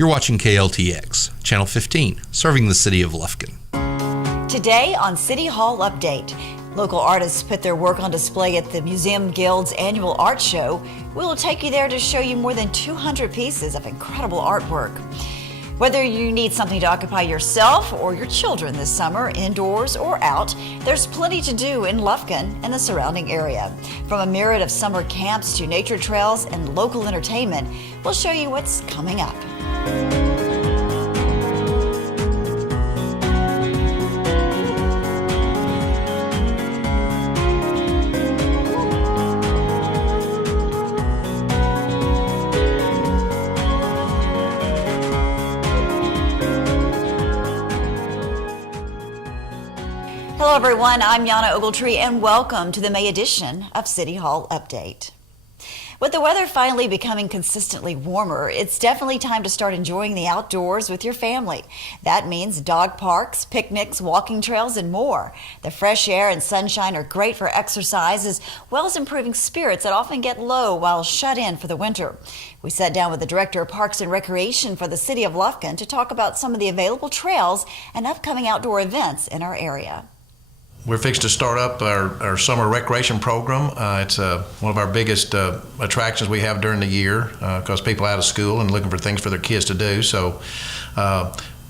You're watching KLTX, Channel 15, serving the City of Lufkin. Today on City Hall Update, local artists put their work on display at the Museum Guild's annual art show. We will take you there to show you more than 200 pieces of incredible artwork. Whether you need something to occupy yourself or your children this summer, indoors or out, there's plenty to do in Lufkin and the surrounding area. From a myriad of summer camps to nature trails and local entertainment, we'll show you what's coming up. Hello everyone, I'm Yana Ogletree and welcome to the May edition of City Hall Update. With the weather finally becoming consistently warmer, it's definitely time to start enjoying the outdoors with your family. That means dog parks, picnics, walking trails, and more. The fresh air and sunshine are great for exercise as well as improving spirits that often get low while shut in for the winter. We sat down with the Director of Parks and Recreation for the City of Lufkin to talk about some of the available trails and upcoming outdoor events in our area. We're fixed to start up our summer recreation program. It's one of our biggest attractions we have during the year because people are out of school and looking for things for their kids to do. So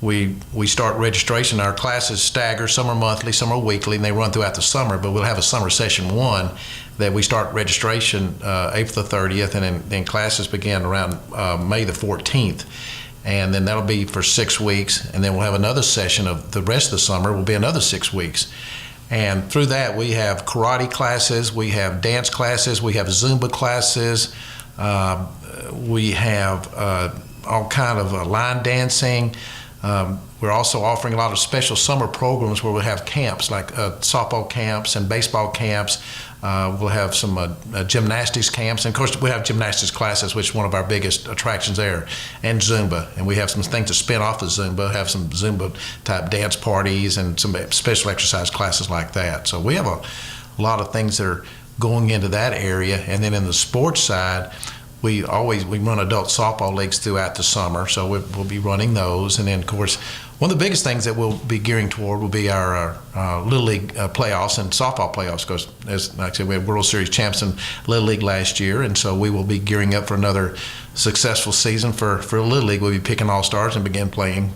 we start registration. Our classes stagger. Some are monthly, some are weekly, and they run throughout the summer. But we'll have a summer session 1 that we start registration April the 30th, and then classes begin around May the 14th. And then that'll be for 6 weeks, and then we'll have another session of the rest of the summer will be another 6 weeks. And through that, we have karate classes, we have dance classes, we have Zumba classes, we have all kind of line dancing. We're also offering a lot of special summer programs where we have camps like softball camps and baseball camps. We'll have some gymnastics camps, and of course we have gymnastics classes, which is one of our biggest attractions there, and Zumba. And we have some things to spin off of Zumba, have some Zumba type dance parties and some special exercise classes like that. So we have a lot of things that are going into that area. And then in the sports side, we run adult softball leagues throughout the summer, so we'll be running those. And then of course, one of the biggest things that we'll be gearing toward will be our Little League playoffs and softball playoffs, because as like I said, we had World Series champs in Little League last year, and so we will be gearing up for another successful season for Little League. We'll be picking all-stars and begin playing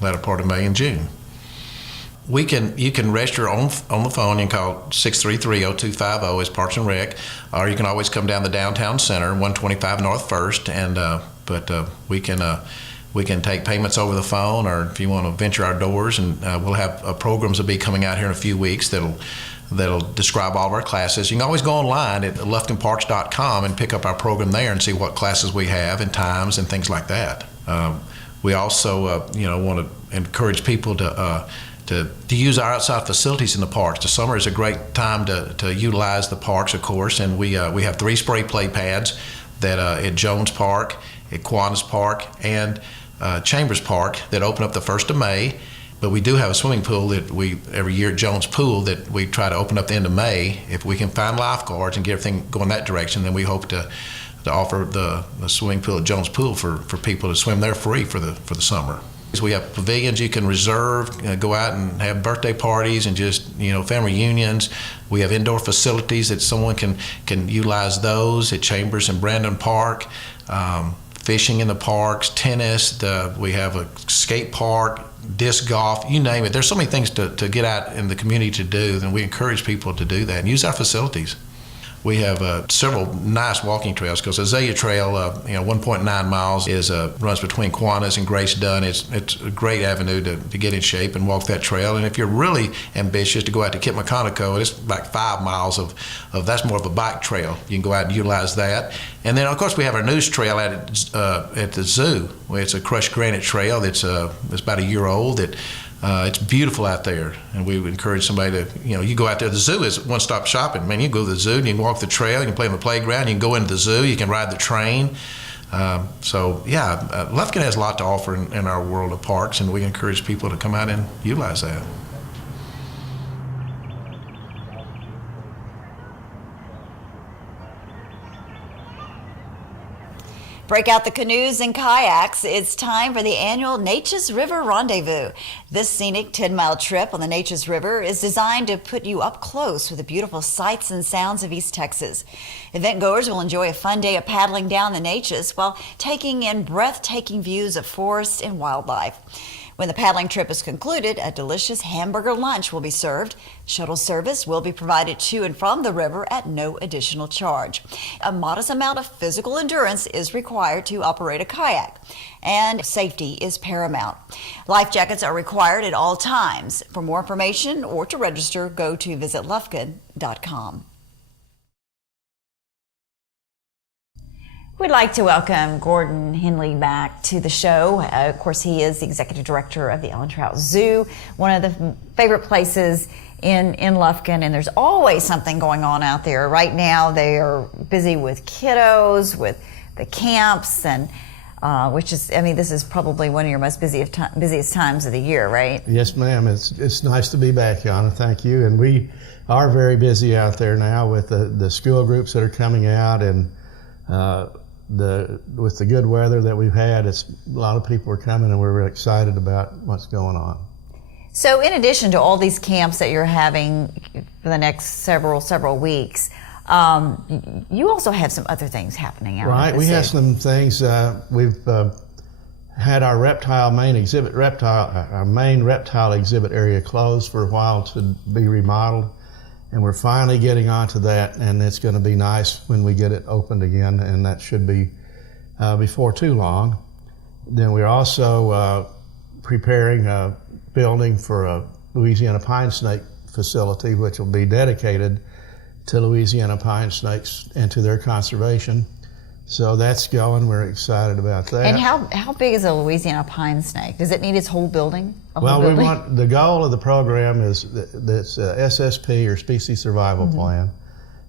latter part of May and June. You can register on the phone. You can call 633-0250 as Parks and Rec, or you can always come down the downtown center, 125 North First, and we can take payments over the phone, or if you want to venture our doors, and we'll have programs will be coming out here in a few weeks that'll describe all of our classes. You can always go online at lufkinparks.com and pick up our program there and see what classes we have and times and things like that. We also want to encourage people to use our outside facilities in the parks. The summer is a great time to utilize the parks, of course, and we have 3 spray play pads that at Jones Park, at Kiwanis Park, and Chambers Park that open up the 1st of May. But we do have a swimming pool that every year at Jones Pool that we try to open up the end of May. If we can find lifeguards and get everything going that direction, then we hope to offer the swimming pool at Jones Pool for people to swim there free for the summer. We have pavilions you can reserve, go out and have birthday parties and just family reunions. We have indoor facilities that someone can utilize those at Chambers and Brandon Park. Fishing in the parks, tennis, we have a skate park, disc golf, you name it. There's so many things to get out in the community to do, and we encourage people to do that and use our facilities. We have several nice walking trails, because Azalea Trail, 1.9 miles, runs between Kiwanis and Grace Dunn. It's a great avenue to get in shape and walk that trail. And if you're really ambitious to go out to Kitmaconoco, it's like 5 miles of that's more of a bike trail. You can go out and utilize that. And then of course we have our news trail at the zoo, where it's a crushed granite trail that's about a year old. It's beautiful out there, and we would encourage somebody to, you go out there. The zoo is one-stop shopping. Man, you can go to the zoo and you can walk the trail, you can play on the playground, you can go into the zoo, you can ride the train. Lufkin has a lot to offer in our world of parks, and we encourage people to come out and utilize that. Break out the canoes and kayaks. It's time for the annual Neches River Rendezvous. This scenic 10-mile trip on the Neches River is designed to put you up close with the beautiful sights and sounds of East Texas. Event goers will enjoy a fun day of paddling down the Neches while taking in breathtaking views of forests and wildlife. When the paddling trip is concluded, a delicious hamburger lunch will be served. Shuttle service will be provided to and from the river at no additional charge. A modest amount of physical endurance is required to operate a kayak, and safety is paramount. Life jackets are required at all times. For more information or to register, go to visitlufkin.com. We'd like to welcome Gordon Henley back to the show. Of course, he is the executive director of the Allen Trout Zoo, one of the favorite places in Lufkin, and there's always something going on out there. Right now, they are busy with kiddos, with the camps, and which is, I mean, this is probably one of your most busiest times of the year, right? Yes, ma'am. It's nice to be back, Yana. Thank you. And we are very busy out there now with the school groups that are coming out, and with the good weather that we've had, a lot of people are coming, and we're really excited about what's going on. So in addition to all these camps that you're having for the next several weeks, you also have some other things happening out right. at the We zoo. have some things. We've had our our main reptile exhibit area closed for a while to be remodeled, and we're finally getting onto that, and it's going to be nice when we get it opened again, and that should be before too long. Then we're also preparing a building for a Louisiana pine snake facility, which will be dedicated to Louisiana pine snakes and to their conservation. So that's going. We're excited about that. And how big is a Louisiana pine snake? Does it need its whole building? We want, the goal of the program is that's SSP, or Species Survival Plan,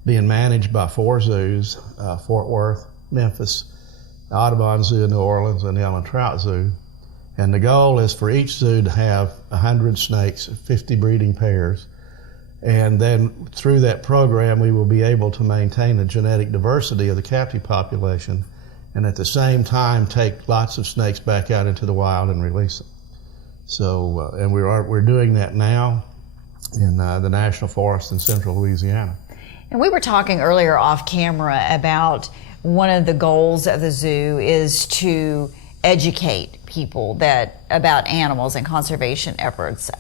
being managed by 4 zoos: Fort Worth, Memphis, Audubon Zoo in New Orleans, and the Allen Trout Zoo. And the goal is for each zoo to have 100 snakes, 50 breeding pairs. And then through that program, we will be able to maintain the genetic diversity of the captive population, and at the same time take lots of snakes back out into the wild and release them. So, and we're doing that now in the National Forest in central Louisiana. And we were talking earlier off camera about one of the goals of the zoo is to educate people about animals and conservation efforts.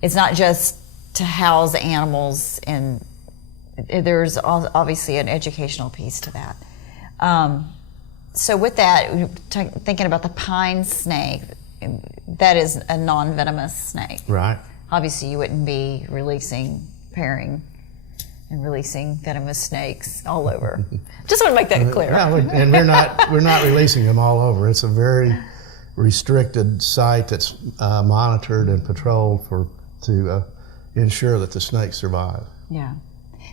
It's not just to house animals, and there's obviously an educational piece to that. So with that, thinking about the pine snake, that is a non-venomous snake. Right. Obviously, you wouldn't be pairing and releasing venomous snakes all over. Just want to make that clear. Yeah, and we're not releasing them all over. It's a very restricted site that's monitored and patrolled to ensure that the snakes survive. Yeah.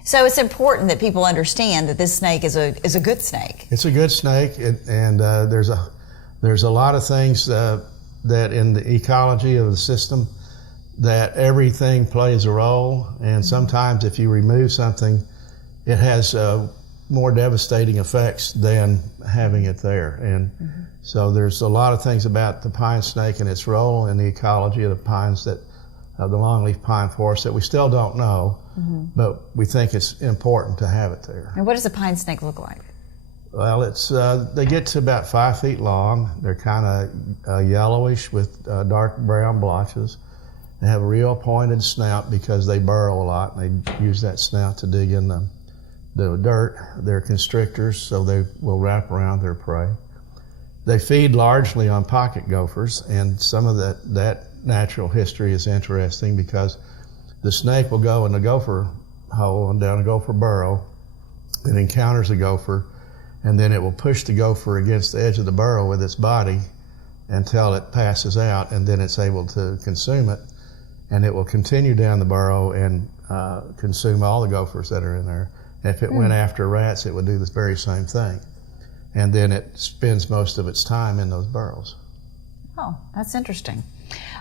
So it's important that people understand that this snake is a good snake. It's a good snake, and there's a lot of things that in the ecology of the system, that everything plays a role, and sometimes if you remove something, it has more devastating effects than having it there. And so there's a lot of things about the pine snake and its role in the ecology of the pines, that of the longleaf pine forest, that we still don't know, but we think it's important to have it there. And what does a pine snake look like? Well, they get to about 5 feet long. They're kind of yellowish with dark brown blotches. They have a real pointed snout because they burrow a lot, and they use that snout to dig in the dirt. They're constrictors, so they will wrap around their prey. They feed largely on pocket gophers, and some of that natural history is interesting because the snake will go in the gopher hole and down a gopher burrow. It encounters a gopher, and then it will push the gopher against the edge of the burrow with its body until it passes out, and then it's able to consume it. And it will continue down the burrow and consume all the gophers that are in there. And if it went after rats, it would do the very same thing. And then it spends most of its time in those burrows. Oh, that's interesting.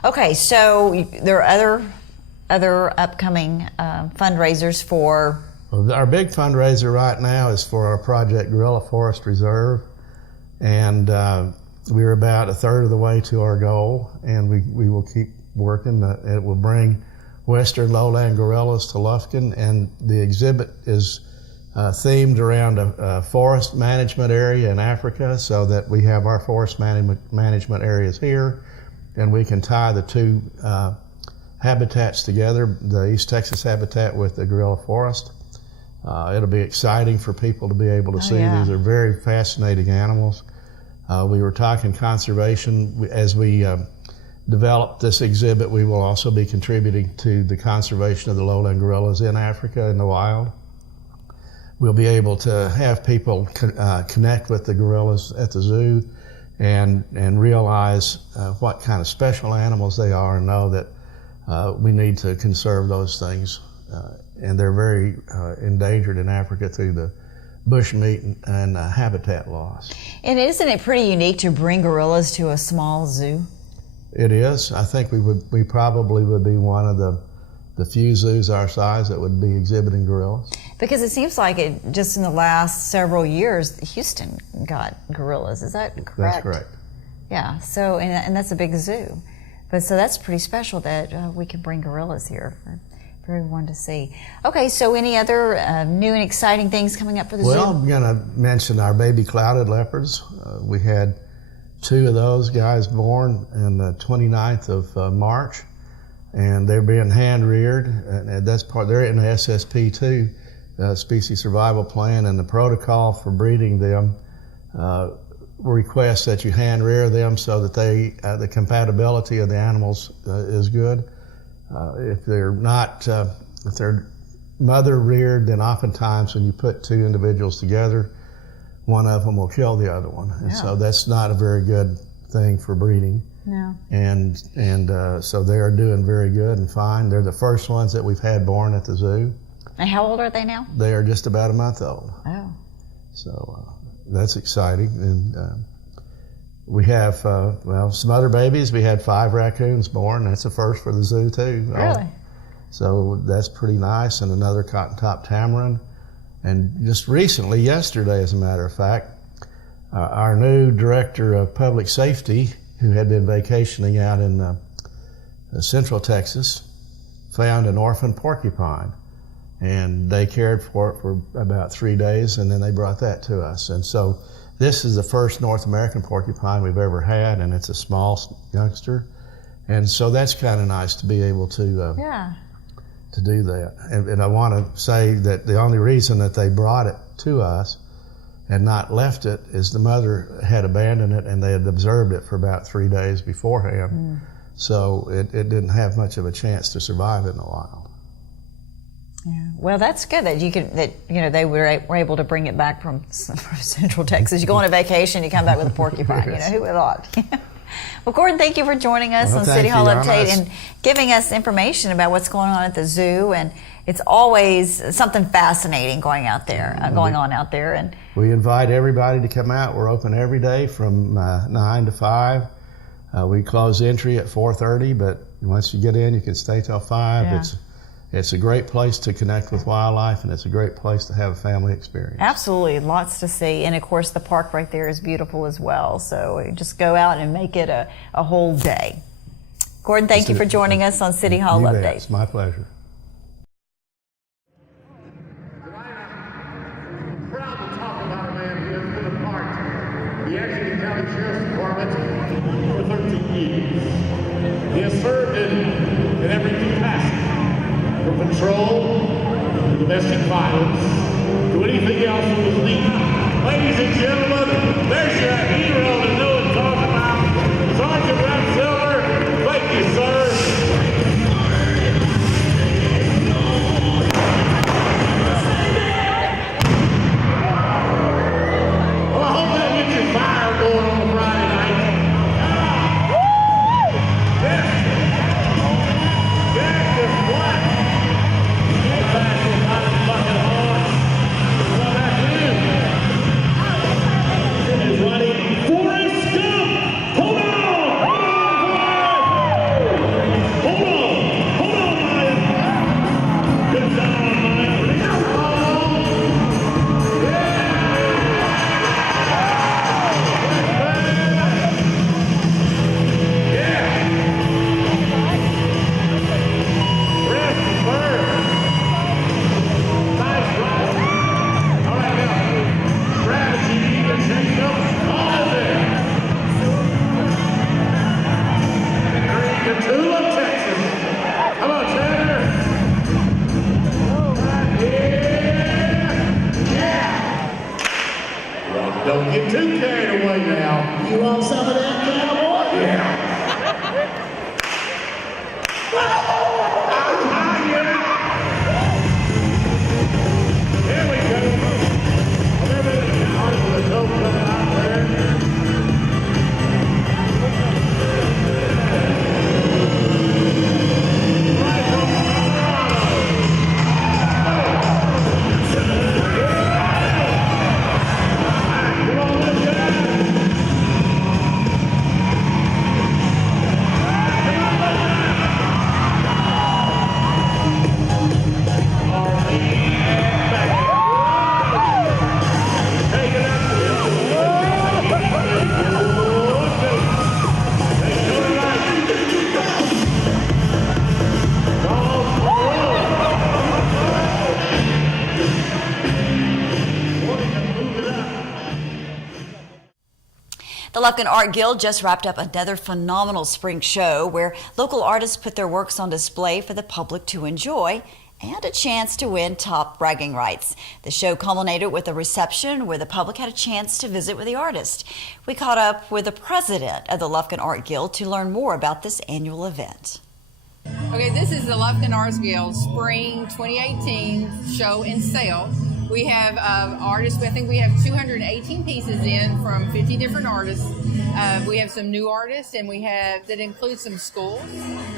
Okay, so there are other upcoming fundraisers for... Well, our big fundraiser right now is for our project Gorilla Forest Reserve. And we're about a third of the way to our goal, and we will keep working. It will bring western lowland gorillas to Lufkin, and the exhibit is themed around a forest management area in Africa, so that we have our forest management areas here, and we can tie the two habitats together, the East Texas habitat with the gorilla forest. It'll be exciting for people to be able to see. Yeah. These are very fascinating animals. We were talking conservation. As we develop this exhibit, we will also be contributing to the conservation of the lowland gorillas in Africa in the wild. We'll be able to have people connect with the gorillas at the zoo and realize what kind of special animals they are, and know that we need to conserve those things. And they're very endangered in Africa through the bushmeat and habitat loss. And isn't it pretty unique to bring gorillas to a small zoo? It is. I think we probably would be one of the few zoos our size that would be exhibiting gorillas. Because it seems like it just in the last several years, Houston got gorillas. Is that correct? That's correct. Yeah. So and that's a big zoo, but so that's pretty special that we can bring gorillas here for everyone to see. Okay. So any other new and exciting things coming up for the zoo? Well, I'm going to mention our baby clouded leopards. We had 2 of those guys born on the 29th of March, and they're being hand reared, and that's part. They're in the SSP2 species survival plan, and the protocol for breeding them requests that you hand rear them so that the compatibility of the animals is good. If they're not, if they're mother reared, then oftentimes when you put 2 individuals together, one of them will kill the other one, and so that's not a very good thing for breeding. No. And so they are doing very good and fine. They're the first ones that we've had born at the zoo. And how old are they now? They are just about a month old. Oh. So that's exciting. And we have, some other babies. We had 5 raccoons born. That's a first for the zoo, too. Really? So that's pretty nice. And another cotton-top tamarin. And just recently, yesterday, as a matter of fact, our new director of public safety, who had been vacationing out in Central Texas, found an orphan porcupine. And they cared for it for about 3 days, and then they brought that to us. And so this is the first North American porcupine we've ever had, and it's a small youngster. And so that's kind of nice to be able to do that. And I want to say that the only reason that they brought it to us and not left it is the mother had abandoned it, and they had observed it for about 3 days beforehand. So it didn't have much of a chance to survive in the wild. Yeah. Well, that's good that they were able to bring it back from Central Texas. You go on a vacation, you come back with a porcupine. Yes. Who would have thought? Well, Gordon, thank you for joining us on thank City Hall you, Update Anna. and giving us information about what's going on at the zoo. And it's always something fascinating going on out there. And we invite everybody to come out. We're open every day from 9 to 5. We close entry at 4:30, but once you get in, you can stay till 5. Yeah. It's a great place to connect with wildlife, and it's a great place to have a family experience. absolutely, lots to see. And of course, the park right there is beautiful as well. So just go out and make it a whole day. Gordon, thank you for joining us on City Hall You bet. Update. It's my pleasure. I'm proud to talk about a man who has been a part of the Ashland County Sheriff's Department for 13 years. He has served in every capacity, from patrol to domestic violence to anything else that was needed. Ladies and gentlemen, there's your hero to know and talk about, Sergeant Red Silver. Thank you, sir. Well, I hope that gets your fire going on a Friday night. Yes, is black. The fastest hot bucket horse. What I do. want some of that, cowboy? Yeah. Here we go. Remember the artist with the coat coming out there? The Lufkin Art Guild just wrapped up another phenomenal spring show where local artists put their works on display for the public to enjoy and a chance to win top bragging rights. The show culminated with a reception where the public had a chance to visit with the artist. We caught up with the president of the Lufkin Art Guild to learn more about this annual event. Okay, this is the Lufkin Arts Guild Spring 2018 show and sale. We have artists, I think we have 218 pieces in from 50 different artists. We have some new artists, and that includes some schools.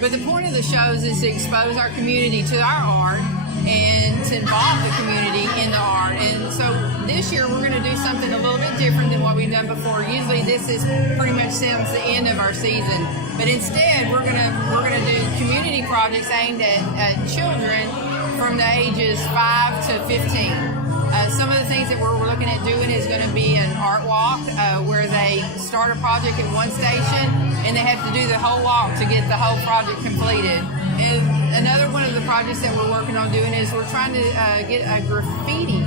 But the point of the shows is to expose our community to our art and to involve the community in the art. And so this year we're going to do something a little bit different than what we've done before. Usually this is pretty much since the end of our season. But instead we're going to do community projects aimed at children from the ages 5 to 15. Some of the things that we're looking at doing is going to be an art walk where they start a project at one station and they have to do the whole walk to get the whole project completed. And another one of the projects that we're working on doing is we're trying to get a graffiti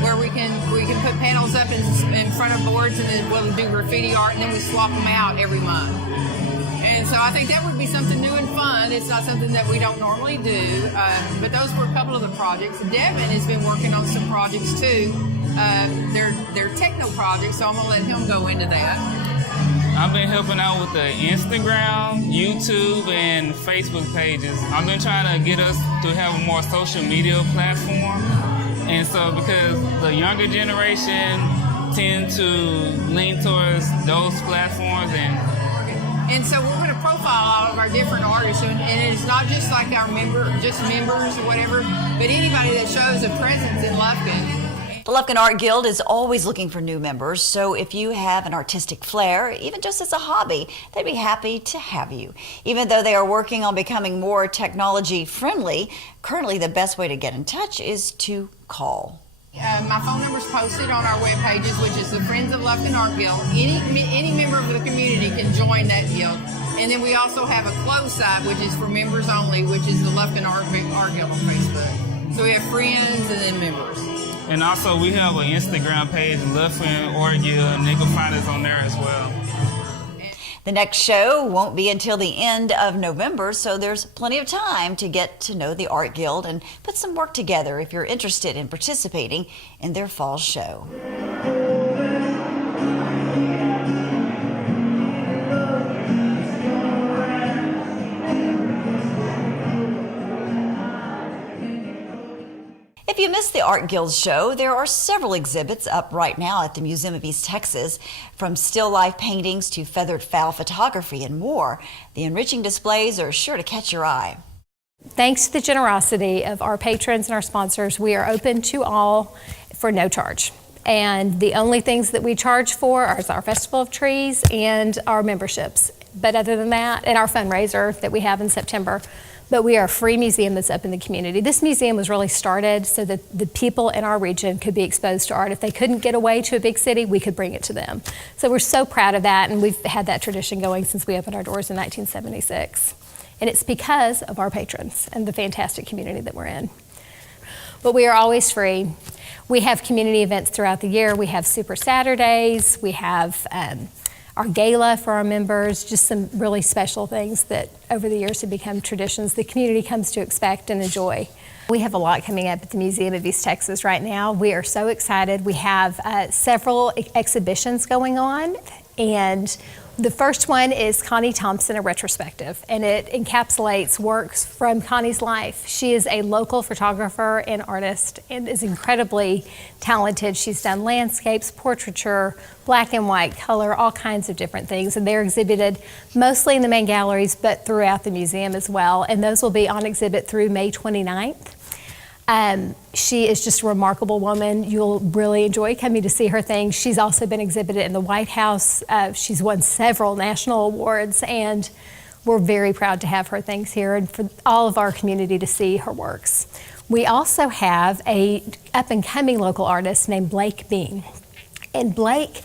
where we can put panels up in front of boards, and then we'll do graffiti art, and then we swap them out every month. And so I think that would be something new and fun. It's not something that we don't normally do, but those were a couple of the projects. Devin has been working on some projects too. They're techno projects, so I'm gonna let him go into that. I've been helping out with the Instagram, YouTube, and Facebook pages. I've been trying to get us to have a more social media platform. And so because the younger generation tend to lean towards those platforms, and so we're going to profile all of our different artists, and it's not just like our members or whatever, but anybody that shows a presence in Lufkin. The Lufkin Art Guild is always looking for new members, so if you have an artistic flair, even just as a hobby, they'd be happy to have you. Even though they are working on becoming more technology friendly, currently the best way to get in touch is to call. My phone number is posted on our web pages, which is the Friends of Lufkin Art Guild. Any member of the community can join that guild. And then we also have a closed side, which is for members only, which is the Lufkin Art Guild on Facebook. So we have friends and then members. and also we have an Instagram page, Lufkin Art Guild, and they can find us on there as well. The next show won't be until the end of November, so there's plenty of time to get to know the Art Guild and put some work together if you're interested in participating in their fall show. If you missed the Art Guild show, there are several exhibits up right now at the Museum of East Texas, from still life paintings to feathered fowl photography and more. The enriching displays are sure to catch your eye. Thanks to the generosity of our patrons and our sponsors, we are open to all for no charge. And the only things that we charge for are our Festival of Trees and our memberships. But other than that, and our fundraiser that we have in September, but we are a free museum that's up in the community. This museum was really started so that the people in our region could be exposed to art. If they couldn't get away to a big city, we could bring it to them. So we're so proud of that, and we've had that tradition going since we opened our doors in 1976. And it's because of our patrons and the fantastic community that we're in. But we are always free. We have community events throughout the year. We have Super Saturdays. We have our gala for our members, just some really special things that over the years have become traditions the community comes to expect and enjoy. We have a lot coming up at the Museum of East Texas right now. We are so excited. We have several exhibitions going on, and the first one is Connie Thompson, a retrospective, and it encapsulates works from Connie's life. She is a local photographer and artist and is incredibly talented. She's done landscapes, portraiture, black and white, color, all kinds of different things, and they're exhibited mostly in the main galleries, but throughout the museum as well, and those will be on exhibit through May 29th. She is just a remarkable woman. You'll really enjoy coming to see her things. She's also been exhibited in the White House. She's won several national awards, and we're very proud to have her things here and for all of our community to see her works. We also have a up-and-coming local artist named Blake Bean. And Blake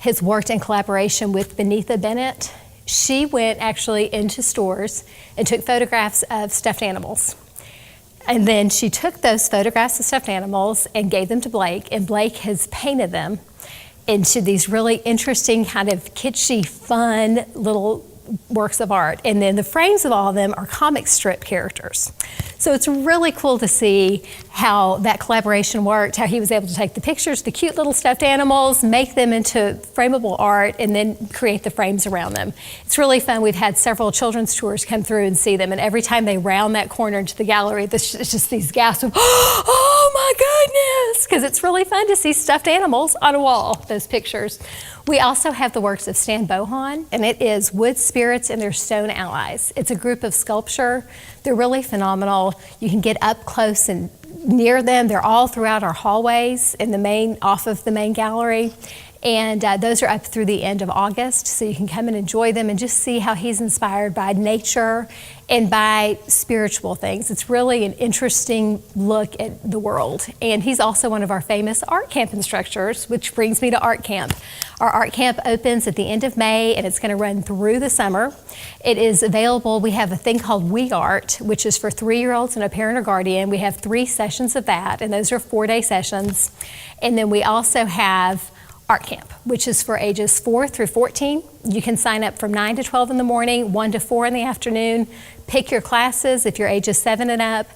has worked in collaboration with Benitha Bennett. She went actually into stores and took photographs of stuffed animals. And then she took those photographs of stuffed animals and gave them to Blake, and Blake has painted them into these really interesting, kind of kitschy, fun little works of art. And then the frames of all of them are comic strip characters. So it's really cool to see how that collaboration worked, how he was able to take the pictures, the cute little stuffed animals, make them into frameable art, and then create the frames around them. It's really fun. We've had several children's tours come through and see them, and every time they round that corner into the gallery, it's just these gasps of, oh my goodness, because it's really fun to see stuffed animals on a wall, those pictures. We also have the works of Stan Bohan, and it is Wood Spirits and Their Stone Allies. It's a group of sculpture. They're really phenomenal. You can get up close and near them. They're all throughout our hallways off of the main gallery. And those are up through the end of August, so you can come and enjoy them and just see how he's inspired by nature and by spiritual things. It's really an interesting look at the world. And he's also one of our famous art camp instructors, which brings me to art camp. Our art camp opens at the end of May, and it's going to run through the summer. It is available. We have a thing called We Art, which is for 3-year-olds and a parent or guardian. We have 3 sessions of that, and those are 4-day sessions. And then we also have Art Camp, which is for ages 4 through 14. You can sign up from 9 to 12 in the morning, 1 to 4 in the afternoon. Pick your classes if you're ages 7 and up,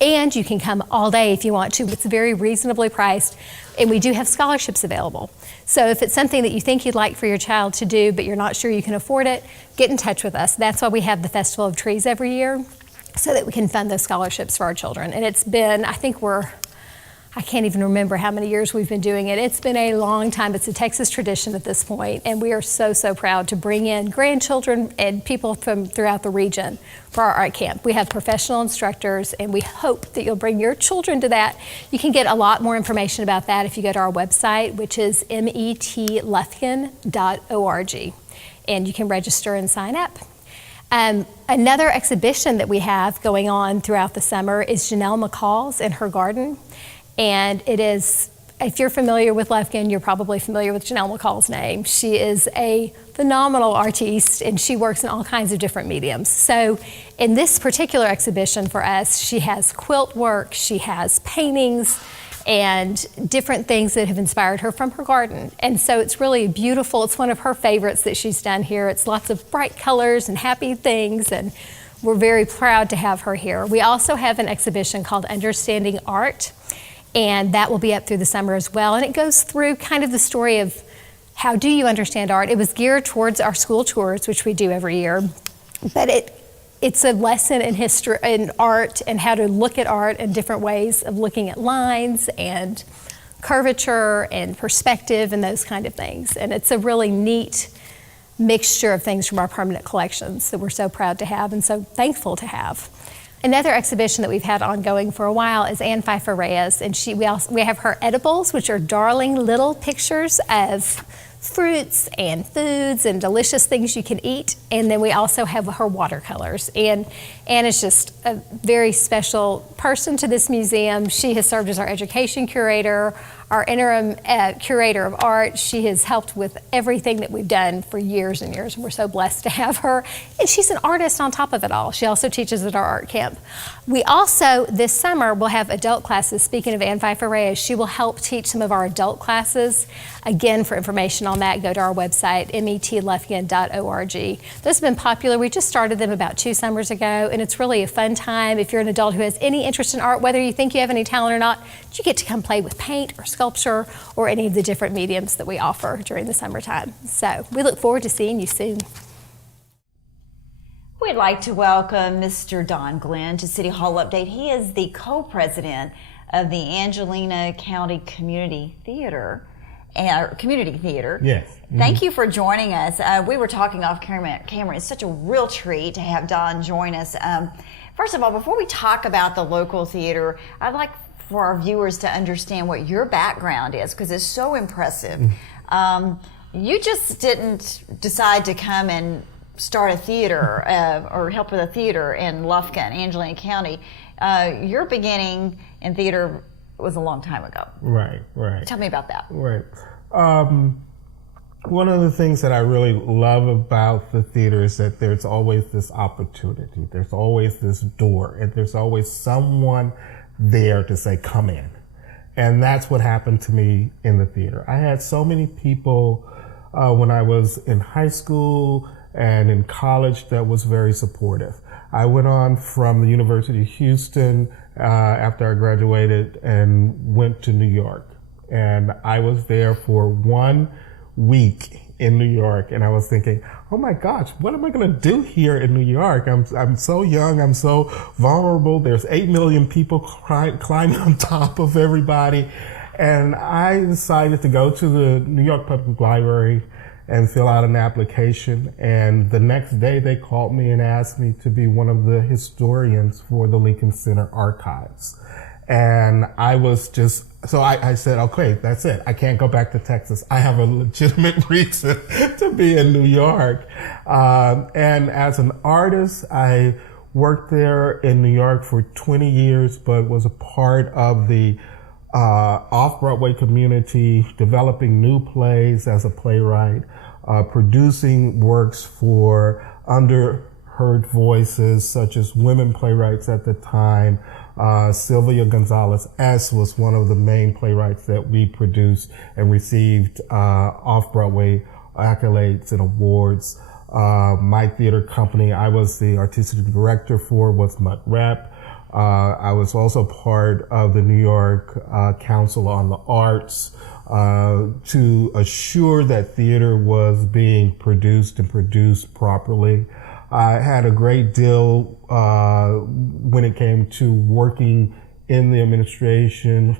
and you can come all day if you want to. It's very reasonably priced, and we do have scholarships available. So if it's something that you think you'd like for your child to do, but you're not sure you can afford it, get in touch with us. That's why we have the Festival of Trees every year, so that we can fund those scholarships for our children. And it's been, I can't even remember how many years we've been doing it. It's been a long time. It's a Texas tradition at this point, and we are so, so proud to bring in grandchildren and people from throughout the region for our art camp. We have professional instructors, and we hope that you'll bring your children to that. You can get a lot more information about that if you go to our website, which is metlufkin.org, and you can register and sign up. Another exhibition that we have going on throughout the summer is Janelle McCall's in her garden. And it is, if you're familiar with Lufkin, you're probably familiar with Janelle McCall's name. She is a phenomenal artiste, and she works in all kinds of different mediums. So in this particular exhibition for us, she has quilt work, she has paintings, and different things that have inspired her from her garden. And so it's really beautiful. It's one of her favorites that she's done here. It's lots of bright colors and happy things, and we're very proud to have her here. We also have an exhibition called Understanding Art, and that will be up through the summer as well. And it goes through kind of the story of how do you understand art. It was geared towards our school tours, which we do every year, but it's a lesson in history, in art, and how to look at art and different ways of looking at lines and curvature and perspective and those kind of things. And it's a really neat mixture of things from our permanent collections that we're so proud to have and so thankful to have. Another exhibition that we've had ongoing for a while is Ann Pfeiffer Reyes, and we have her edibles, which are darling little pictures of fruits and foods and delicious things you can eat. And then we also have her watercolors. And Ann is just a very special person to this museum. She has served as our education curator, our interim curator of art. She has helped with everything that we've done for years and years, and we're so blessed to have her. And she's an artist on top of it all. She also teaches at our art camp. We also, this summer, will have adult classes. Speaking of Ann Pfeiffer Reyes, she will help teach some of our adult classes. Again, for information on that, go to our website, metlufkin.org. Those have been popular. We just started them about 2 summers ago, and it's really a fun time. If you're an adult who has any interest in art, whether you think you have any talent or not, you get to come play with paint or sculpture or any of the different mediums that we offer during the summertime. So we look forward to seeing you soon. We'd like to welcome Mr. Don Glenn to City Hall Update. He is the co-president of the Angelina County Community Theater. Yes. Thank you for joining us. We were talking off camera. It's such a real treat to have Don join us. First of all, before we talk about the local theater, I'd like for our viewers to understand what your background is, because it's so impressive. You just didn't decide to come and start a theater or help with a theater in Lufkin, Angelina County. Your beginning in theater was a long time ago. Right. Tell me about that. Right. One of the things that I really love about the theater is that there's always this opportunity. There's always this door, and there's always someone there to say, come in. And that's what happened to me in the theater. I had so many people when I was in high school and in college that was very supportive. I went on from the University of Houston after I graduated and went to New York. And I was there for 1 week in New York, and I was thinking, oh my gosh, what am I going to do here in New York? I'm so young, I'm so vulnerable. There's 8 million people climbing on top of everybody. And I decided to go to the New York Public Library and fill out an application. And the next day they called me and asked me to be one of the historians for the Lincoln Center archives. And I was just, so I said, okay, that's it. I can't go back to Texas. I have a legitimate reason to be in New York. And as an artist, I worked there in New York for 20 years, but was a part of the off-Broadway community, developing new plays as a playwright, producing works for underheard voices such as women playwrights at the time. Sylvia Gonzalez S. was one of the main playwrights that we produced and received off-Broadway accolades and awards. My theater company, I was the artistic director for, was Mutt Rep. I was also part of the New York Council on the Arts to assure that theater was being produced and produced properly. I had a great deal when it came to working in the administration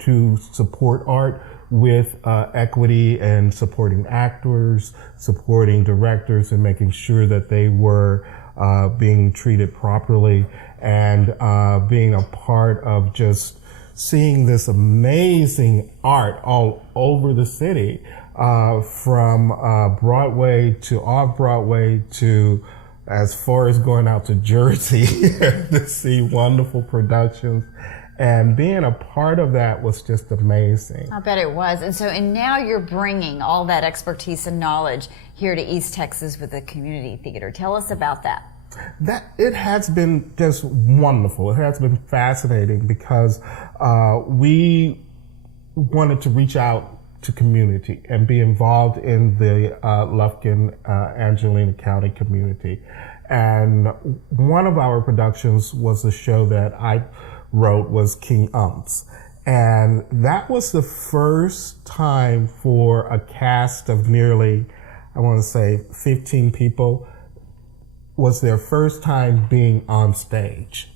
to support art with equity and supporting actors, supporting directors, and making sure that they were being treated properly, and being a part of just seeing this amazing art all over the city, from Broadway to off-Broadway to as far as going out to Jersey to see wonderful productions. And being a part of that was just amazing. I bet it was. And now you're bringing all that expertise and knowledge here to East Texas with the community theater. Tell us about that. It has been just wonderful. It has been fascinating because we wanted to reach out to community and be involved in the Lufkin, Angelina County community. And one of our productions was a show that I wrote, was King Umps. And that was the first time for a cast of nearly, I want to say 15 people, was their first time being on stage.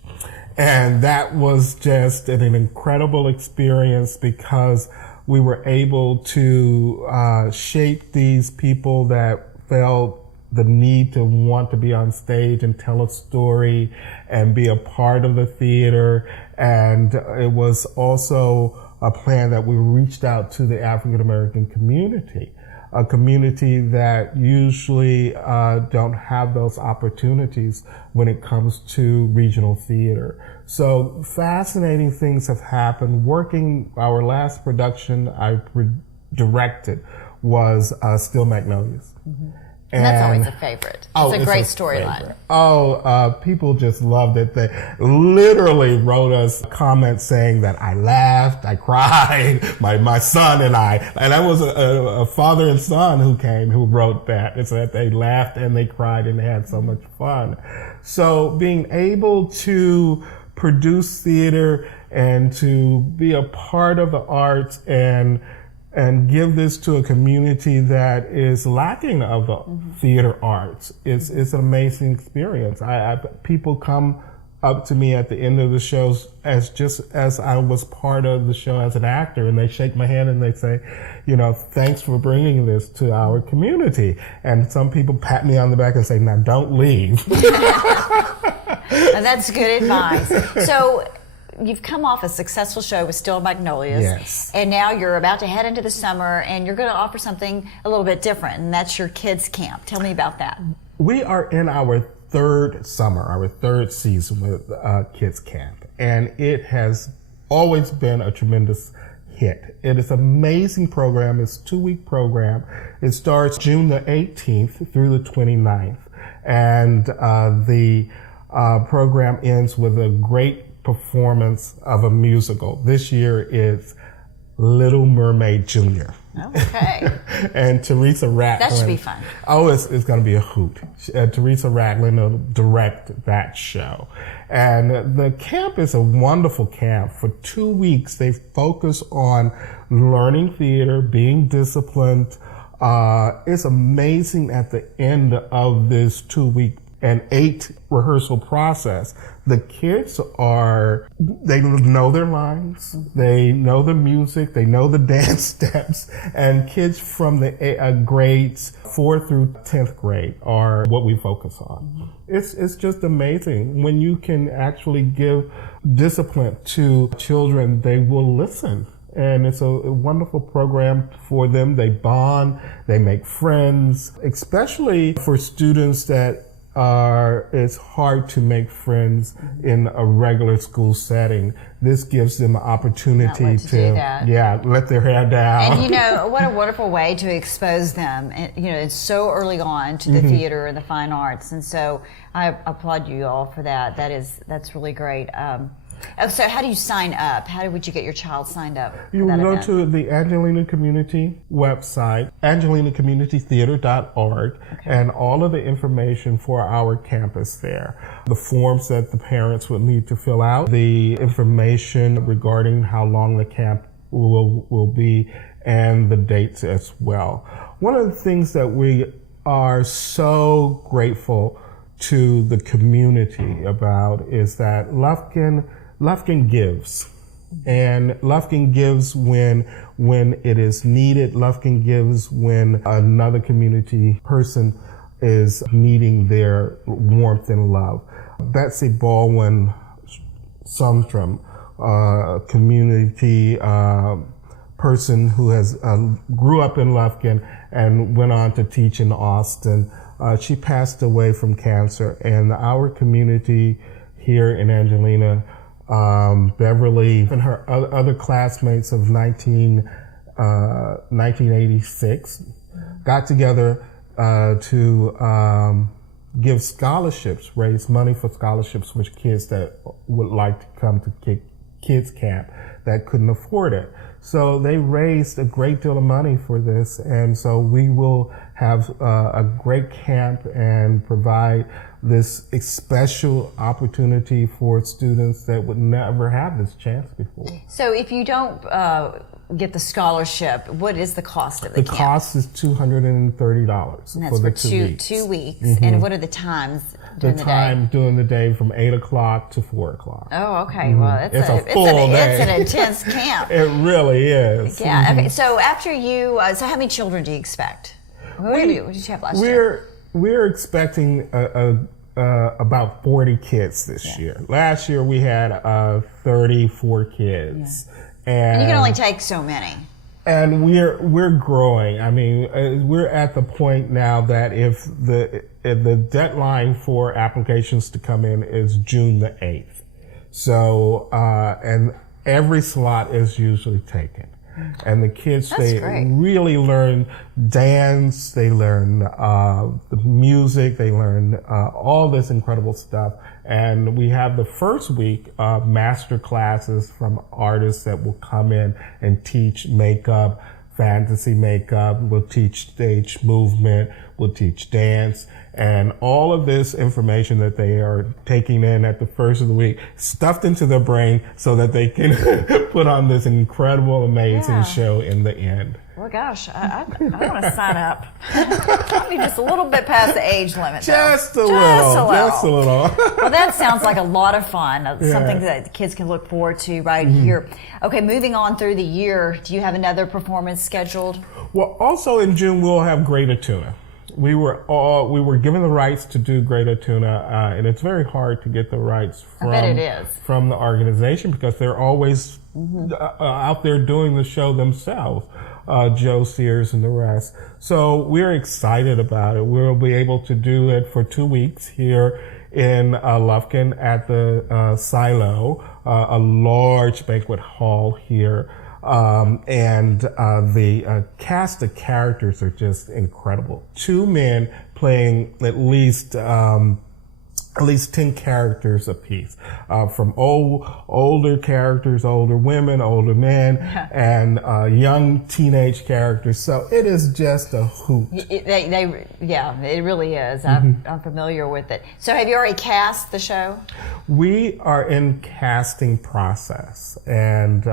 And that was just an incredible experience because we were able to shape these people that felt the need to want to be on stage and tell a story and be a part of the theater. And it was also a plan that we reached out to the African American community a community that usually don't have those opportunities when it comes to regional theater. So fascinating things have happened. Our last production I directed was Still Magnolias. Mm-hmm. And that's always a favorite. It's a great storyline. People just loved it. They literally wrote us comments saying that I laughed, I cried, my son and I. And that was a father and son who wrote that. It's that they laughed and they cried and they had so much fun. So being able to produce theater and to be a part of the arts and give this to a community that is lacking of the theater arts. It's an amazing experience. People come up to me at the end of the shows as I was part of the show as an actor, and they shake my hand and they say, thanks for bringing this to our community. And some people pat me on the back and say, now don't leave. And that's good advice. So, you've come off a successful show with Still Magnolias. Yes. And now you're about to head into the summer and you're going to offer something a little bit different, and that's your kids camp. Tell me about that. We are in our third summer, our third season with Kids Camp, and it has always been a tremendous hit. It is an amazing program. It's a 2-week program. It starts June the 18th through the 29th, and the program ends with a great performance of a musical. This year is Little Mermaid Jr. Okay. And Teresa Racklin. That should be fun. Oh, it's going to be a hoot. Teresa Racklin will direct that show. And the camp is a wonderful camp. For 2 weeks, they focus on learning theater, being disciplined. It's amazing at the end of this 2-week and 8 rehearsal process. The kids they know their lines, they know the music, they know the dance steps, and kids from the grades 4 through 10th grade are what we focus on. It's just amazing. When you can actually give discipline to children, they will listen. And it's a wonderful program for them. They bond, they make friends, especially for students that it's hard to make friends in a regular school setting. This gives them an opportunity to let their hair down. And what a wonderful way to expose them. It's so early on to the theater and the fine arts, and so I applaud you all for that. That's really great. So how do you sign up? How would you get your child signed up? You will go to the Angelina Community website, angelinacommunitytheater.org, and all of the information for our campus there. The forms that the parents would need to fill out, the information regarding how long the camp will be, and the dates as well. One of the things that we are so grateful to the community about is that Lufkin gives, and Lufkin gives when it is needed. Lufkin gives when another community person is needing their warmth and love. Betsy Baldwin Sundstrom, community person who has grew up in Lufkin and went on to teach in Austin. She passed away from cancer, and our community here in Angelina, Beverly and her other classmates of 1986 got together to give scholarships, raise money for scholarships for kids that would like to come to kids camp that couldn't afford it. So they raised a great deal of money for this, and so we will have a great camp and provide this special opportunity for students that would never have this chance before. So if you don't get the scholarship, what is the cost of the camp? The cost is $230 and that's for the 2 weeks. 2 weeks. And what are the times during the day? During the day from 8 o'clock to 4 o'clock. Oh, okay. Well, It's a full day. It's an intense camp. It really is. Yeah. Okay. So after you, so how many children do you expect? What did you have last year? We're expecting about 40 kids this year. Last year we had 34 kids. And you can only take so many. And we're growing. I mean, we're at the point now that if the deadline for applications to come in is June the 8th. So, and every slot is usually taken. And the kids, they really learn dance, they learn the music, they learn all this incredible stuff. And we have the first week of master classes from artists that will come in and teach makeup, fantasy makeup, we'll teach stage movement, we'll teach dance, and all of this information that they are taking in at the first of the week, stuffed into their brain so that they can put on this incredible, amazing show in the end. Well, gosh, I want to sign up. Probably just a little bit past the age limit. Just a little. Well, that sounds like a lot of fun. Something that kids can look forward to right here. Okay, moving on through the year, do you have another performance scheduled? Well, also in June we'll have Greater Tuna. We were given the rights to do Greater Tuna, and it's very hard to get the rights from the organization because they're always out there doing the show themselves. Joe Sears and the rest. So we're excited about it. We'll be able to do it for 2 weeks here in Lufkin at the Silo, a large banquet hall here. And the cast of characters are just incredible. 2 men playing at least 10 characters apiece, from older characters, older women, older men, and young teenage characters. So it is just a hoot. It really is. I'm familiar with it. So have you already cast the show? We are in casting process, and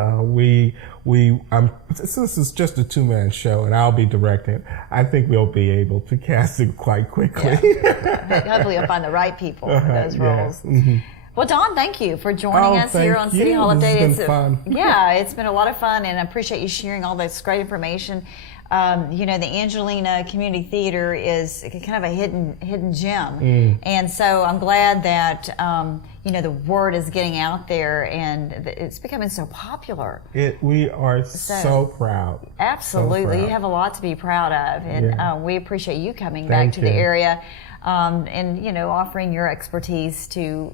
since this is just a 2-man show and I'll be directing, I think we'll be able to cast it quite quickly. Hopefully you'll find the right people for those roles. Well, Dawn, thank you for joining us here on City Hall Update. It's been fun. Yeah, it's been a lot of fun, and I appreciate you sharing all this great information. The Angelina Community Theater is kind of a hidden gem, and so I'm glad that the word is getting out there and it's becoming so popular. We are so proud. Absolutely, so proud. You have a lot to be proud of, and we appreciate you coming back to the area and offering your expertise to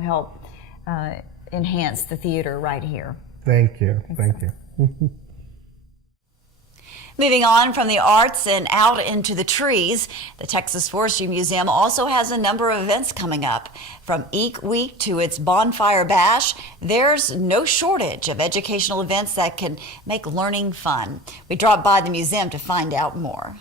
help enhance the theater right here. Thank you. Moving on from the arts and out into the trees, the Texas Forestry Museum also has a number of events coming up. From Eek Week to its Bonfire Bash, there's no shortage of educational events that can make learning fun. We dropped by the museum to find out more.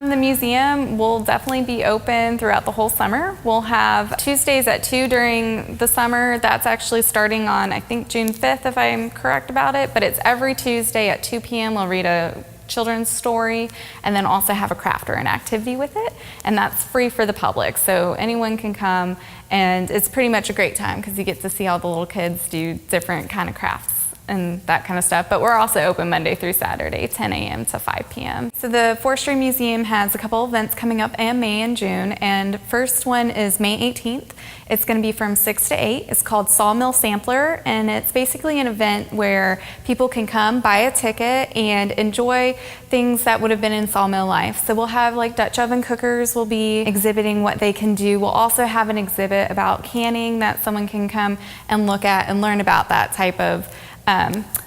The museum will definitely be open throughout the whole summer. We'll have Tuesdays at 2 during the summer. That's actually starting on, I think, June 5th, if I'm correct about it. But it's every Tuesday at 2 p.m. We'll read a children's story and then also have a craft or an activity with it. And that's free for the public, so anyone can come. And it's pretty much a great time because you get to see all the little kids do different kind of crafts and that kind of stuff. But we're also open Monday through Saturday, 10 a.m. to 5 p.m. So the Forestry Museum has a couple events coming up in May and June, and first one is May 18th. It's going to be from 6 to 8. It's called Sawmill Sampler, and it's basically an event where people can come, buy a ticket, and enjoy things that would have been in sawmill life. So we'll have like Dutch oven cookers will be exhibiting what they can do. We'll also have an exhibit about canning that someone can come and look at and learn about that type of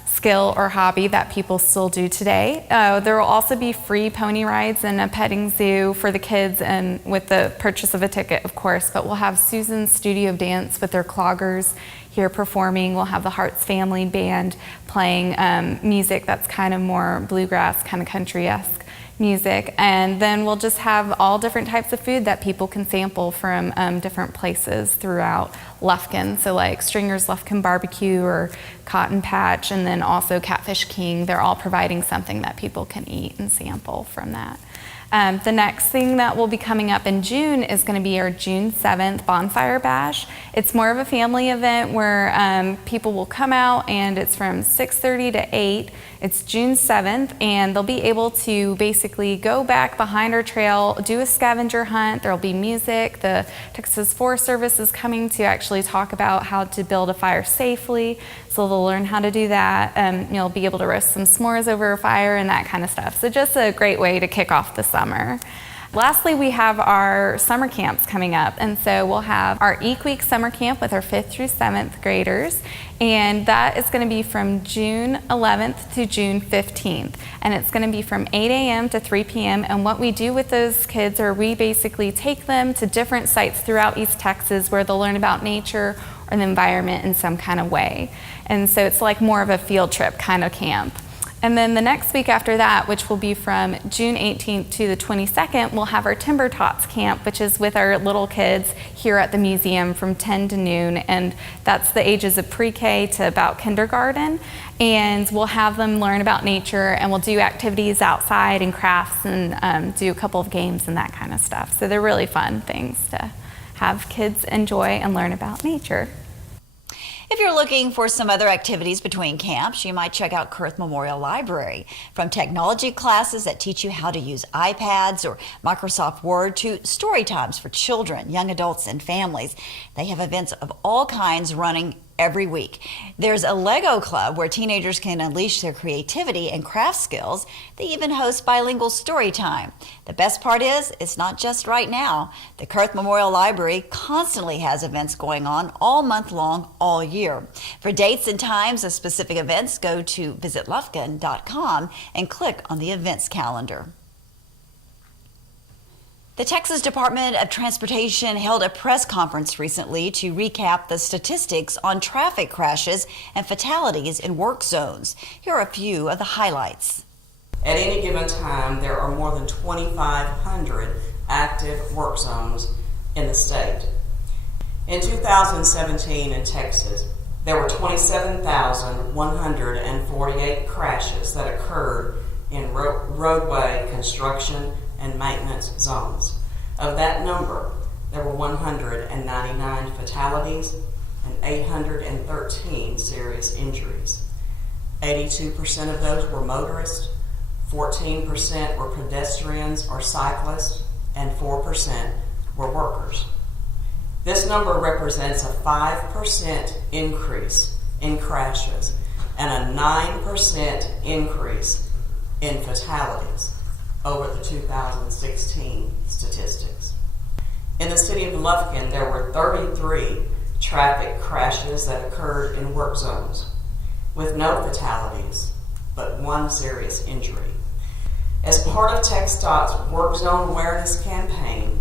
skill or hobby that people still do today. There will also be free pony rides and a petting zoo for the kids, and with the purchase of a ticket, of course. But we'll have Susan's Studio Dance with their cloggers here performing. We'll have the Harts Family Band playing music that's kind of more bluegrass, kind of country-esque music. And then we'll just have all different types of food that people can sample from different places throughout Lufkin. So like Stringer's Lufkin Barbecue or Cotton Patch, and then also Catfish King. They're all providing something that people can eat and sample from that. The next thing that will be coming up in June is going to be our June 7th Bonfire Bash. It's more of a family event where people will come out, and it's from 6:30 to 8. It's June 7th, and they'll be able to basically go back behind our trail, do a scavenger hunt. There'll be music. The Texas Forest Service is coming to actually talk about how to build a fire safely, so they'll learn how to do that. You'll be able to roast some s'mores over a fire and that kind of stuff. So just a great way to kick off the summer. Lastly, we have our summer camps coming up, and so we'll have our Eek Week summer camp with our 5th through 7th graders, and that is going to be from June 11th to June 15th, and it's going to be from 8 a.m. to 3 p.m. And what we do with those kids are we basically take them to different sites throughout East Texas where they'll learn about nature or the environment in some kind of way, and so it's like more of a field trip kind of camp. And then the next week after that, which will be from June 18th to the 22nd, we'll have our Timber Tots camp, which is with our little kids here at the museum from 10 to noon. And that's the ages of pre-K to about kindergarten. And we'll have them learn about nature, and we'll do activities outside and crafts and do a couple of games and that kind of stuff. So they're really fun things to have kids enjoy and learn about nature. If you're looking for some other activities between camps, you might check out Kurth Memorial Library. From technology classes that teach you how to use iPads or Microsoft Word to story times for children, young adults, and families, they have events of all kinds running every week. There's a Lego club where teenagers can unleash their creativity and craft skills. They even host bilingual story time. The best part is, it's not just right now. The Kurth Memorial Library constantly has events going on all month long, all year. For dates and times of specific events, go to visitlufkin.com and click on the events calendar. The Texas Department of Transportation held a press conference recently to recap the statistics on traffic crashes and fatalities in work zones. Here are a few of the highlights. At any given time, there are more than 2,500 active work zones in the state. In 2017 in Texas, there were 27,148 crashes that occurred in roadway construction and maintenance zones. Of that number, there were 199 fatalities and 813 serious injuries. 82% of those were motorists, 14% were pedestrians or cyclists, and 4% were workers. This number represents a 5% increase in crashes and a 9% increase in fatalities over the 2016 statistics. In the city of Lufkin, there were 33 traffic crashes that occurred in work zones, with no fatalities, but one serious injury. As part of TxDOT's Work Zone Awareness campaign,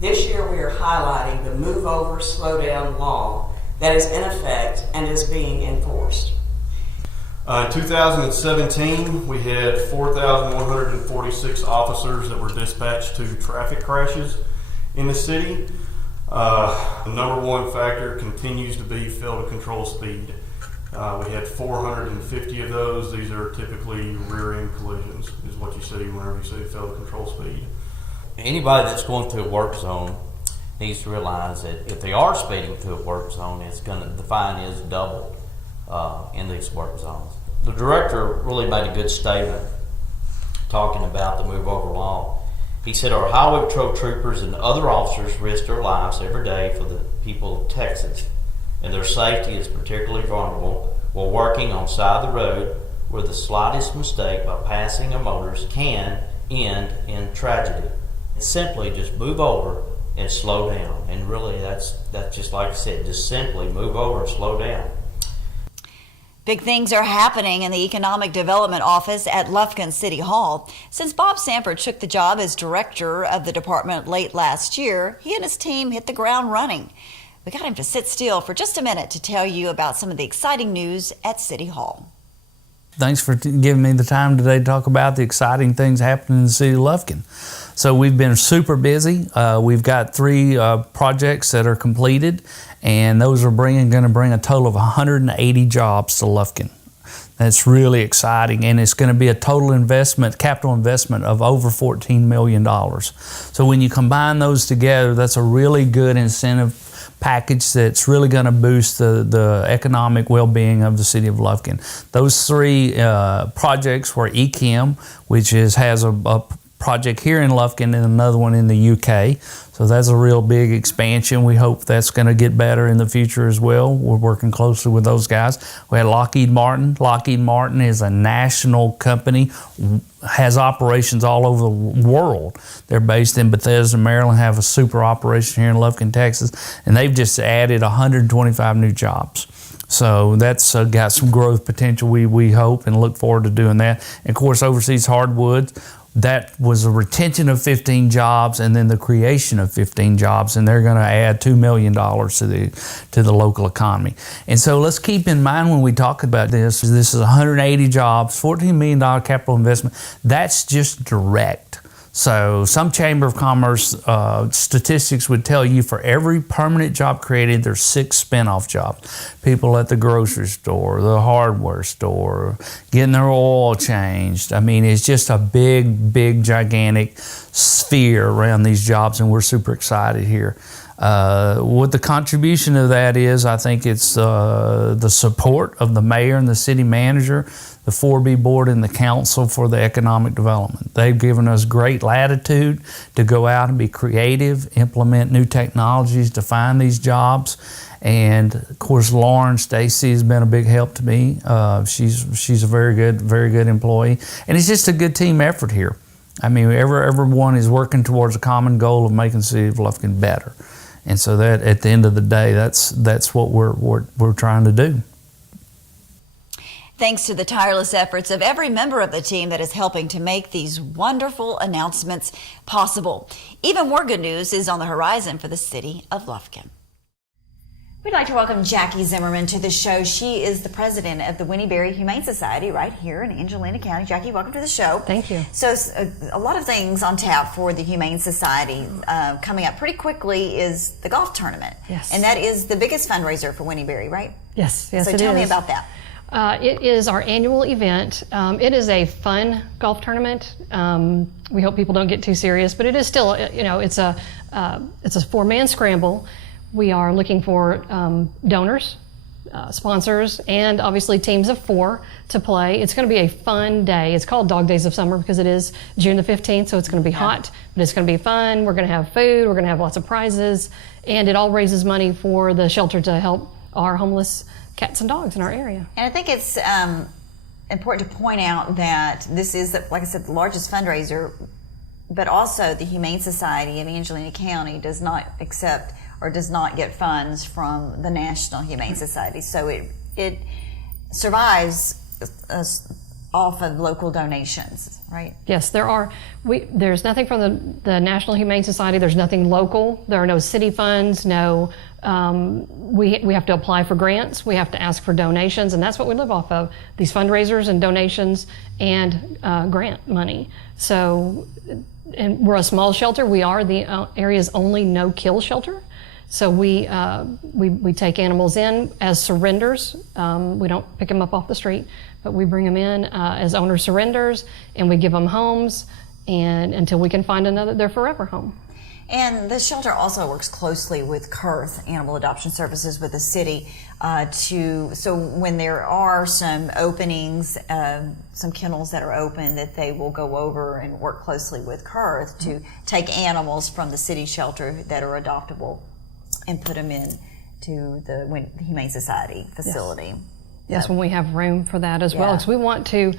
this year we are highlighting the Move Over, Slow Down law that is in effect and is being enforced. In 2017, we had 4,146 officers that were dispatched to traffic crashes in the city. The number one factor continues to be fail to control speed. We had 450 of those. These are typically rear-end collisions, is what you see whenever you say fail to control speed. Anybody that's going through a work zone needs to realize that if they are speeding through a work zone, the fine is doubled in these work zones. The director really made a good statement talking about the move over law. He said our highway patrol troopers and other officers risk their lives every day for the people of Texas, and their safety is particularly vulnerable while working on the side of the road where the slightest mistake by passing a motorist can end in tragedy. Simply just move over and slow down, and really that's just like I said, just simply move over and slow down. Big things are happening in the Economic Development Office at Lufkin City Hall. Since Bob Sanford took the job as director of the department late last year, he and his team hit the ground running. We got him to sit still for just a minute to tell you about some of the exciting news at City Hall. Thanks for giving me the time today to talk about the exciting things happening in the city of Lufkin. So we've been super busy. We've got 3 projects that are completed, and those are going to bring a total of 180 jobs to Lufkin. That's really exciting, and it's going to be a total investment, capital investment of over $14 million. So when you combine those together, that's a really good incentive package that's really going to boost the economic well-being of the city of Lufkin. Those three projects were EChem, which has a project here in Lufkin and another one in the UK. So that's a real big expansion. We hope that's going to get better in the future as well. We're working closely with those guys. We had Lockheed Martin. Lockheed Martin is a national company, has operations all over the world. They're based in Bethesda, Maryland, have a super operation here in Lufkin, Texas, and they've just added 125 new jobs. So that's got some growth potential, we hope, and look forward to doing that. And of course, Overseas Hardwoods, that was a retention of 15 jobs and then the creation of 15 jobs, and they're going to add $2 million to the local economy. And so let's keep in mind when we talk about this is 180 jobs, $14 million capital investment. That's just direct. So some Chamber of Commerce statistics would tell you for every permanent job created, there's 6 spinoff jobs. People at the grocery store, the hardware store, getting their oil changed. I mean, it's just a big, gigantic sphere around these jobs, and we're super excited here. What the contribution of that is, I think it's the support of the mayor and the city manager, the 4B board, and the council for the economic development. They've given us great latitude to go out and be creative, implement new technologies to find these jobs. And of course, Lauren Stacy has been a big help to me. She's a very good employee, and it's just a good team effort here. I mean, everyone is working towards a common goal of making the city of Lufkin better. And so that, at the end of the day, that's what we're trying to do. Thanks to the tireless efforts of every member of the team that is helping to make these wonderful announcements possible. Even more good news is on the horizon for the city of Lufkin. We'd like to welcome Jackie Zimmerman to the show. She is the president of the Winnie Berry Humane Society right here in Angelina County. Jackie, welcome to the show. Thank you. So a lot of things on tap for the Humane Society. Coming up pretty quickly is the golf tournament. Yes. And that is the biggest fundraiser for Winnie Berry, right? Yes, so tell me about that. It is our annual event. It is a fun golf tournament. We hope people don't get too serious, but it is still, it's a 4-man scramble. We are looking for donors, sponsors, and obviously teams of 4 to play. It's going to be a fun day. It's called Dog Days of Summer because it is June the 15th, so it's going to be hot, but it's going to be fun. We're going to have food. We're going to have lots of prizes, and it all raises money for the shelter to help our homeless cats and dogs in our area. And I think it's important to point out that this is, like I said, the largest fundraiser, but also the Humane Society of Angelina County does not accept or does not get funds from the National Humane Society. So it survives off of local donations, right? Yes, there's nothing from the National Humane Society. There's nothing local. There are no city funds, no, we have to apply for grants. We have to ask for donations, and that's what we live off of, these fundraisers and donations and grant money. So, and we're a small shelter. We are the area's only no-kill shelter. So we take animals in as surrenders. We don't pick them up off the street, but we bring them in as owner surrenders, and we give them homes, and until we can find their forever home. And the shelter also works closely with CURTH, Animal Adoption Services, with the city so when there are some openings, some kennels that are open, that they will go over and work closely with CURTH to take animals from the city shelter that are adoptable and put them in to the Humane Society facility. Yes, when we have room for that as well, because we want to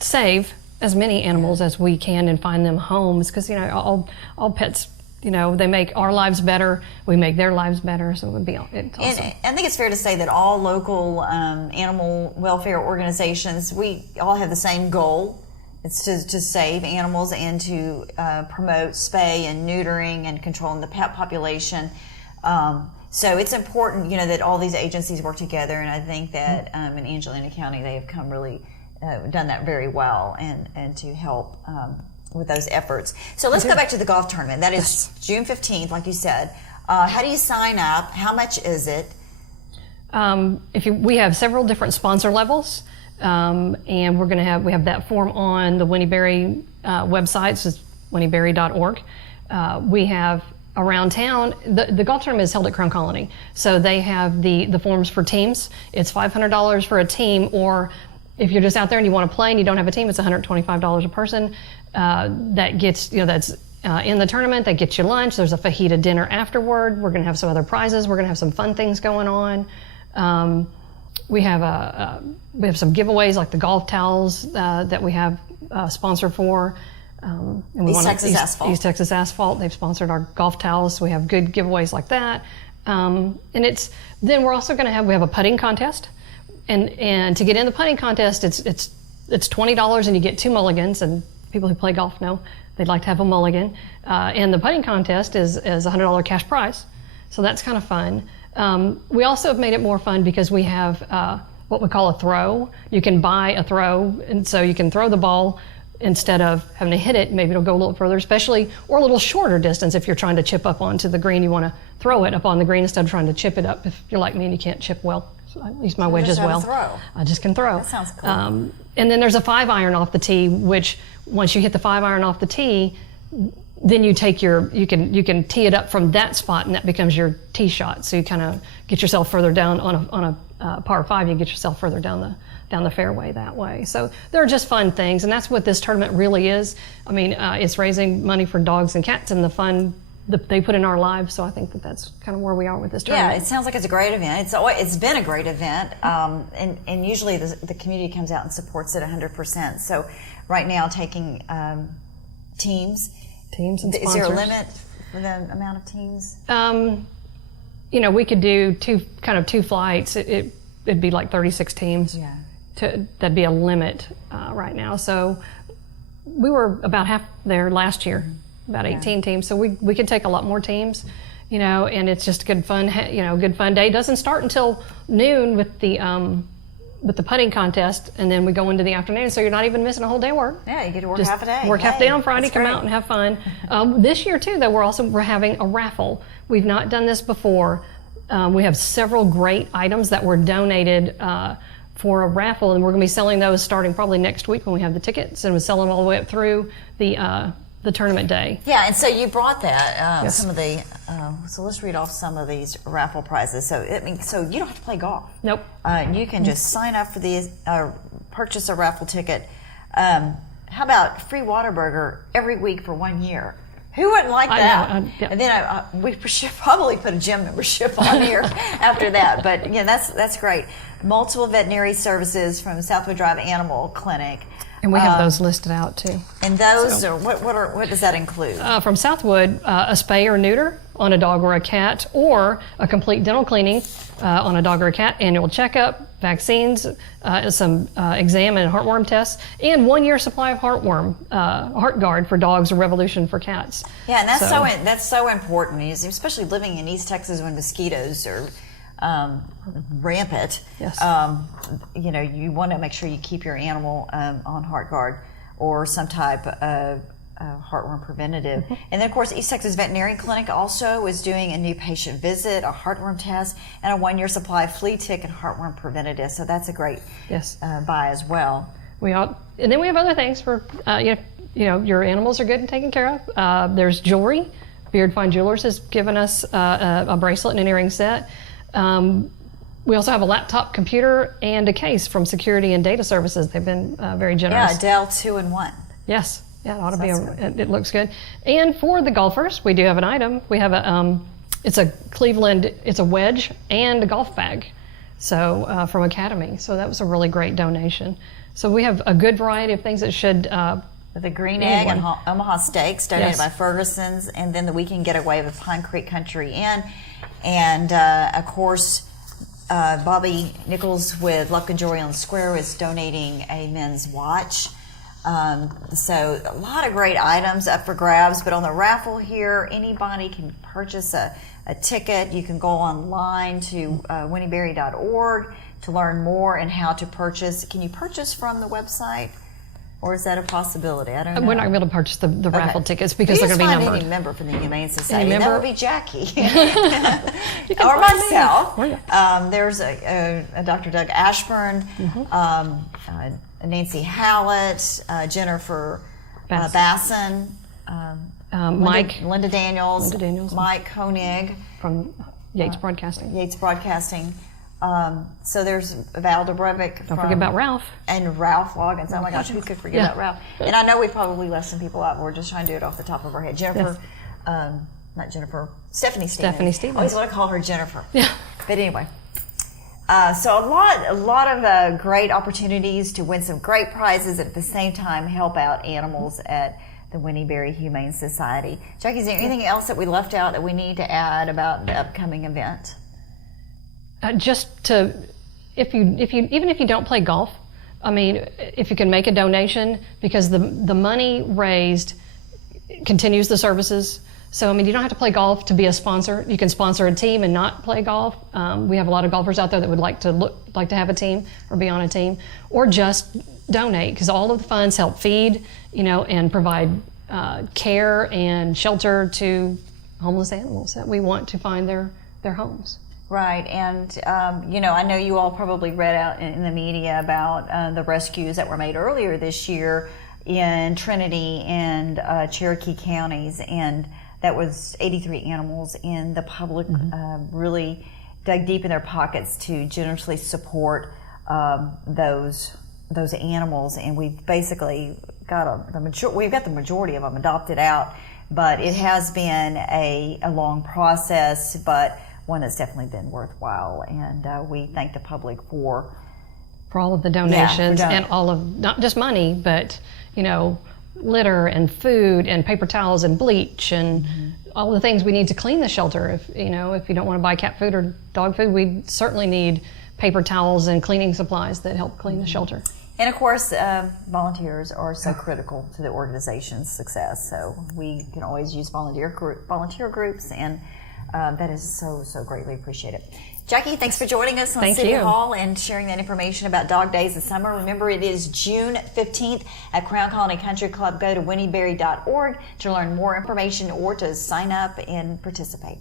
save as many animals as we can and find them homes, because all pets, they make our lives better, we make their lives better, so it's awesome. And I think it's fair to say that all local animal welfare organizations, we all have the same goal. It's to save animals and to promote spay and neutering and controlling the pet population. So it's important, that all these agencies work together, and I think that in Angelina County they have done that very well and to help with those efforts. So let's go back to the golf tournament. That is June 15th, like you said. How do you sign up? How much is it? We have several different sponsor levels. And we have that form on the Winnie Berry website, so it's winnieberry.org. We have around town, the golf tournament is held at Crown Colony, so they have the forms for teams. It's $500 for a team, or if you're just out there and you want to play and you don't have a team, it's $125 a person. That gets, that's in the tournament. That gets you lunch. There's a fajita dinner afterward. We're going to have some other prizes. We're going to have some fun things going on. We have some giveaways like the golf towels that we have sponsor for. East Texas Asphalt. East Texas Asphalt. They've sponsored our golf towels, so we have good giveaways like that. And then we're also going to have a putting contest, and to get in the putting contest, it's $20 and you get 2 mulligans. And people who play golf know they'd like to have a mulligan. And the putting contest is a $100 cash prize, so that's kind of fun. We also have made it more fun because we have what we call a throw. You can buy a throw, and so you can throw the ball. Instead of having to hit it, maybe it'll go a little further, or a little shorter distance. If you're trying to chip up onto the green, you want to throw it up on the green instead of trying to chip it up. If you're like me and you can't chip well, so I use my wedge as well. I just can throw. That sounds cool. And then there's a 5-iron off the tee, which once you hit the 5-iron off the tee, then you take you can tee it up from that spot, and that becomes your tee shot. So you kind of get yourself further down on a par 5. You get yourself further down the fairway that way. So they're just fun things, and that's what this tournament really is. I mean, it's raising money for dogs and cats and the fun that they put in our lives. So I think that's kind of where we are with this tournament. Yeah, it sounds like it's a great event. It's been a great event, and usually the community comes out and supports it 100%. So right now, taking teams and sponsors. Is there a limit for the amount of teams? We could do two flights. It'd be like 36 teams. Yeah. That'd be a limit right now. So we were about half there last year, about 18 teams. So we could take a lot more teams, and it's just good fun. Good fun day. It doesn't start until noon with the putting contest, and then we go into the afternoon. So you're not even missing a whole day of work. Yeah, you get to work Just half a day. Work half a day on Friday, come out and have fun. This year too, though, we're having a raffle. We've not done this before. We have several great items that were donated for a raffle, and we're going to be selling those starting probably next week when we have the tickets, and we'll sell them all the way up through the tournament day. Yeah, and so you brought that Yes. some of the. So let's read off some of these raffle prizes. So so you don't have to play golf. Nope. You can just sign up for these, purchase a raffle ticket. How about free Whataburger every week for 1 year? Who wouldn't like that? Yeah. And then we should probably put a gym membership on here after that. But that's great. Multiple veterinary services from Southwood Drive Animal Clinic. And we have those listed out too. And those are what does that include? From Southwood, a spay or neuter on a dog or a cat, or a complete dental cleaning on a dog or a cat, annual checkup, vaccines, some exam and heartworm tests, and 1 year supply of heartworm, HeartGuard for dogs, or Revolution for cats. Yeah, and that's so important, especially living in East Texas when mosquitoes are rampant. Yes. You want to make sure you keep your animal on HeartGuard or some type of heartworm preventative. Mm-hmm. And then, of course, East Texas Veterinary Clinic also is doing a new patient visit, a heartworm test, and a 1 year supply of flea, tick, and heartworm preventative. So that's a great buy as well. And then we have other things for, your animals are good and taken care of. There's jewelry. Beard Fine Jewelers has given us a bracelet and an earring set. We also have a laptop computer and a case from Security and Data Services. They've been very generous. Yeah, Dell 2-in-1. Yes. Yeah, it ought to be. It looks good. And for the golfers, we do have an item. We have it's a Cleveland, it's a wedge and a golf bag. So from Academy. So that was a really great donation. So we have a good variety of things that should. The Green Egg and Omaha Steaks donated by Ferguson's, and then the Weekend Getaway with Pine Creek Country Inn, and of course Bobby Nichols with Lufkin Jewelry on the Square is donating a men's watch. So a lot of great items up for grabs, but on the raffle here, anybody can purchase a ticket. You can go online to winnieberry.org to learn more and how to purchase. Can you purchase from the website? Or is that a possibility? I don't know. We're not going to be able to purchase the raffle tickets because Please they're going to be find numbered. any member from the Humane Society. Any That member? would be Jackie. can Or find myself. me. There's a Dr. Doug Ashburn, Nancy Hallett, Jennifer Basson, Mike. Linda Daniels, Linda Daniels. Mike Koenig From Yates Broadcasting. Yates Broadcasting. So there's Val Dobrevik. Don't forget about Ralph. And Ralph Loggins. Oh my gosh, who could forget Yeah. about Ralph? And I know we probably left some people out. We're just trying to do it off the top of our head. Jennifer, not Jennifer, Stephanie Stevens. Stephanie Stevens. I always want to call her Jennifer. Yeah. But anyway. So a lot of great opportunities to win some great prizes and at the same time help out animals at the Winnie Berry Humane Society. Jackie, is there anything else that we left out that we need to add about the upcoming event? Just to, even if you don't play golf, I mean, if you can make a donation, because the money raised continues the services. So, I mean, you don't have to play golf to be a sponsor. You can sponsor a team and not play golf. We have a lot of golfers out there that would like to have a team or be on a team, or just donate, because all of the funds help feed, and provide care and shelter to homeless animals that we want to find their homes. Right, and I know you all probably read out in the media about the rescues that were made earlier this year in Trinity and Cherokee counties, and that was 83 animals, and the public really dug deep in their pockets to generously support those animals, and we've basically got the majority of them adopted out, but it has been a long process, but one that's definitely been worthwhile, and we thank the public for all of the donations and all of, not just money, but litter and food and paper towels and bleach and all the things we need to clean the shelter. If you don't want to buy cat food or dog food, we certainly need paper towels and cleaning supplies that help clean the shelter. And of course, volunteers are so critical to the organization's success. So we can always use volunteer groups, and that is so greatly appreciated. Jackie, thanks for joining us on City Hall and sharing that information about Dog Days of Summer. Remember, it is June 15th at Crown Colony Country Club. Go to winnieberry.org to learn more information or to sign up and participate.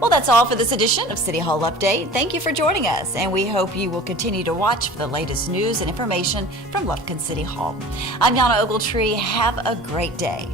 Well, that's all for this edition of City Hall Update. Thank you for joining us, and we hope you will continue to watch for the latest news and information from Lufkin City Hall. I'm Yana Ogletree. Have a great day.